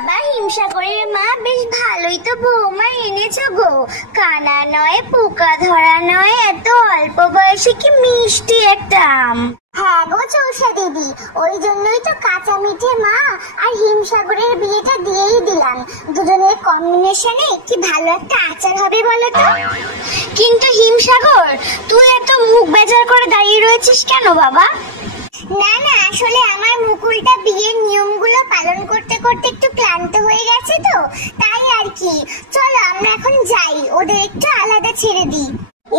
বাবা, হিমসাগরের মা বেশ ভালোই তো বৌমা এনেছো গো। কানা নয়, পোকা ধরা নয়, এত অল্প বয়সে কি মিষ্টি একটা আম। হ্যাঁ গো চৌষা দিদি, ওই জন্যই তো কাঁচা মিঠে মা আর হিমসাগরের বিয়েটা দিয়েই দিলাম। দুজনের কম্বিনেশনে কি ভালো একটা আচার হবে বলো তো। কিন্তু হিমসাগর, তুই এত মুখ বেজার করে দাঁড়িয়ে রয়েছিস কেন বাবা? না না, আসলে আমার মুকুলটা বিয়ের নিয়মগুলো পালন করতে করতে একটু ক্লান্ত হয়ে গেছে তো, তাই আর কি। চলো আমরা এখন যাই, ওদের একটু আলাদা ছেড়ে দিই।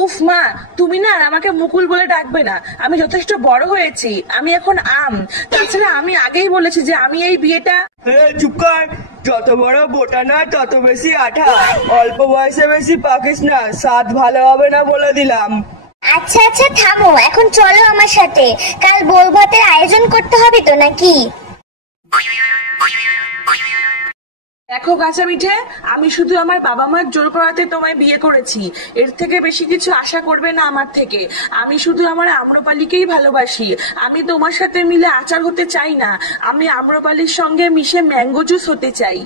উফ মা, তুমি না আমাকে মুকুল বলে ডাকবে না। আমি যথেষ্ট বড় হয়েছি, আমি এখন আম। তাছাড়া আমি আগেই বলেছি যে আমি এই বিয়েটা। চুপ কর, যত বড় বোটা না তত বেশি আঠা। অল্প বয়সে বেশি পাকিস না, স্বাদ ভালো হবে না বলে দিলাম। আচ্ছা আচ্ছা থামো, এখন চলো আমার সাথে, কাল বউ ভাতের আয়োজন করতে হবে তো নাকি। দেখো কাঁচা মিঠে, আমি শুধু আমার বাবা মার জোর করাতে তোমায় বিয়ে করেছি। এর থেকে বেশি কিছু আশা করবে না আমার থেকে। আমি শুধু আমার আম্রপালিকেই ভালোবাসি। আমি তোমার সাথে মিলে আচার হতে চাই না, আমি আম্রপালির সঙ্গে মিশে ম্যাঙ্গো জুস হতে চাই।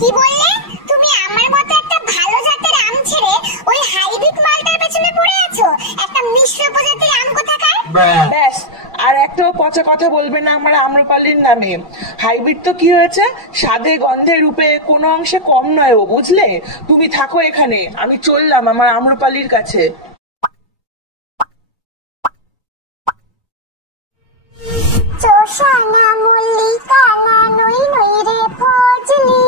কি বললে তুমি? আমার মতো একটা ভালো জাতের আম ছেড়ে ওই হাইব্রিড মালটার পেছনে পড়ে আছো? একটা মিশ্র প্রজাতির আম কোথাকার। ব্যাস, আর একটাও পচা কথা বলবে না আমার আম্রপালির নামে। হাইব্রিড তো কি হয়েছে, স্বাদে গন্ধে রূপে কোনো অংশে কম নয় ও, বুঝলে? তুমি থাকো এখানে, আমি চললাম আমার আম্রপালির কাছে। চোষানা মল্লিকা না নই নই রে ফজলি,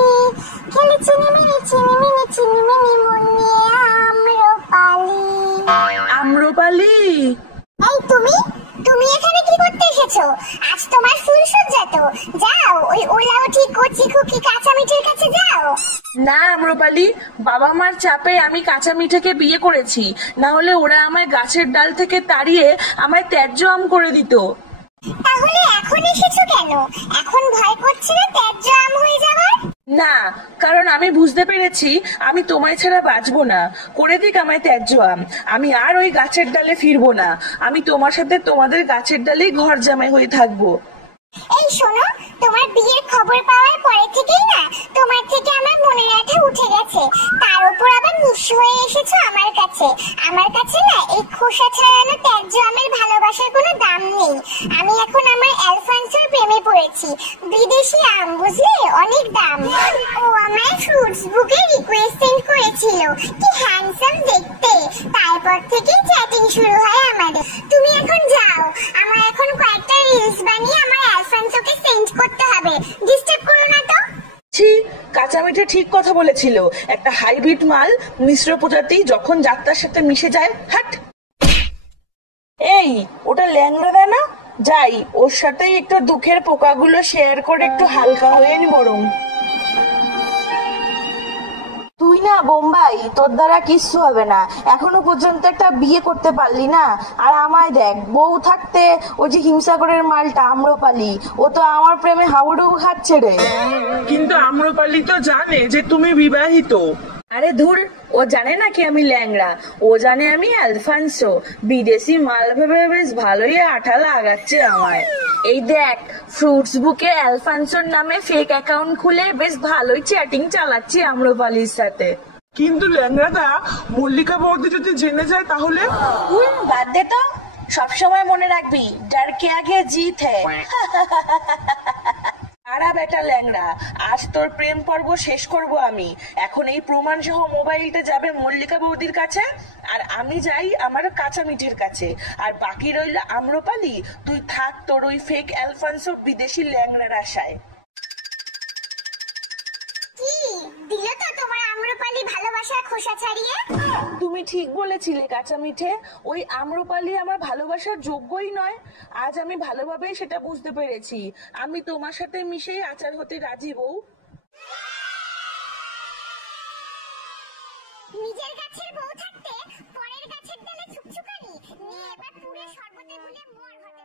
খেলি চিনিমিনি চিনিমিনি চিনিমিনি মন নিয়ে আম্রপালি। আম্রপালি, এই তুমি তুমি এখানে কি করতে এসেছো? আজ তোমার ফুলসজ্জা তো, যাও ওই ওলাউঠি কচি খুকি কাঁচা মিঠের কাছে যাও। না আম্রপালি, বাবা মার চাপে আমি কাঁচা মিঠেকে বিয়ে করেছি, না হলে ওরা আমায় গাছের ডাল থেকে তাড়িয়ে আমায় ত্যায্য আম করে দিত। তাহলে এখন এসেছো কেন? এখন ভয় করছে না ত্যায্য আম হয়ে যাবার? না, কারণ আমি বুঝতে পেরেছি আমি তোমায় ছাড়া বাঁচবো না। করে দিক আমায় ত্যায্য আম, আমি আর ওই গাছের ডালে ফিরবো না। আমি তোমার সাথে তোমাদের গাছের ডালেই ঘর জামাই হয়ে থাকবো। এই শোনো, তোমার বিয়ের খবর পাওয়ার পরে থেকেই না তোমার থেকে আমার মনের আঠা উঠে গেছে। তার উপর আবার নিঃস্ব হয়ে এসেছো আমার কাছে। আমার কাছে না এই খোসা ছাড়ানো ত্যায্য আমের ভালোবাসার কোনো দাম নেই। আমি এখন আমার অ্যালফান্সোর প্রেমে পড়েছি। বিদেশি আম, বুঝলে, অনেক দাম। ও আমার ফ্রুটস বুকে রিকোয়েস্ট সেন্ড করেছিল, কি হ্যান্ডসাম দেখতে। তারপর থেকে চ্যাটিং শুরু হয় আমাদের। তুমি এখন যাও, আমার এখন কয়েকটা রিলস বানিয়ে আমার অ্যালফান্সোকে সেন্ড করতে হবে। ডিস্টার্ব করো না তো। ছি, কাঁচা মিঠে ঠিক কথা বলেছিল। একটা হাইব্রিড মাল, মিশ্র প্রজাতি যখন যাত্রার সাথে মিশে যায়, হাট। এই, ওটা ল্যাংড়া দেয় না? যাই, ওর সাথেই একটু দুঃখের পোকাগুলো শেয়ার করে একটু হালকা হয়ে নি বরং। তুই না বোম্বাই, তোর দ্বারা কিচ্ছু হবে না। এখনো পর্যন্ত একটা বিয়ে করতে পারলি না। আর আমায় দেখ, বউ থাকতে ওই যে হিমসাগরের মালটা আম্রপালি, ও তো আমার প্রেমে হাবুডুবু খাচ্ছে রে। কিন্তু আম্রপালি তো জানে যে তুমি বিবাহিত। আরে ধুর, ও জানে না কি আমি ল্যাংড়া, ও জানে আমি অ্যালফান্সো। বিদেশি মাল ভেবে বেশ ভালোই আঠা লাগাচ্ছে আমায়। এই দেখ, ফ্রুটস বুকে অ্যালফান্সোর নামে ফেক অ্যাকাউন্ট খুলে বেশ ভালোই চ্যাটিং চালাচ্ছি আম্রপালির সাথে। কিন্তু ল্যাংড়াটা মল্লিকা বৌদি যদি জেনে যায় তাহলে? বাদ দে তো, সবসময় মনে রাখবি, ডর কে আগে জিত হ্যায়। আরা বেটা ল্যাংড়া, আজ তোর প্রেম পর্ব শেষ করব আমি। এখন এই প্রমাণ সহ মোবাইলটা যাবে মল্লিকা বৌদির কাছে, আর আমি যাই আমার কাঁচা মিঠের কাছে। আর বাকি রইল আম্রপালি, তুই থাক তোর ওই ফেক অ্যালফান্সো বিদেশি ল্যাংড়ার আশায়। কি দিল তো তোমার আম্রপালি ভালোবাসার খোসা ছাড়িয়ে? তুমি ঠিক বলেছিলে কাঁচা মিঠে, ওই আম্রপালি আমার ভালোবাসার যোগ্যই নয়। আজ আমি ভালোভাবেই সেটা বুঝতে পেরেছি। আমি তোমার সাথে মিশেই আচার হতে রাজি বউ। নিজের গাছের বউ থাকতে পরের গাছের ডালে ছুকছুকানি নিয়ে এবার পুরো শরবতে গুলে মোর হতে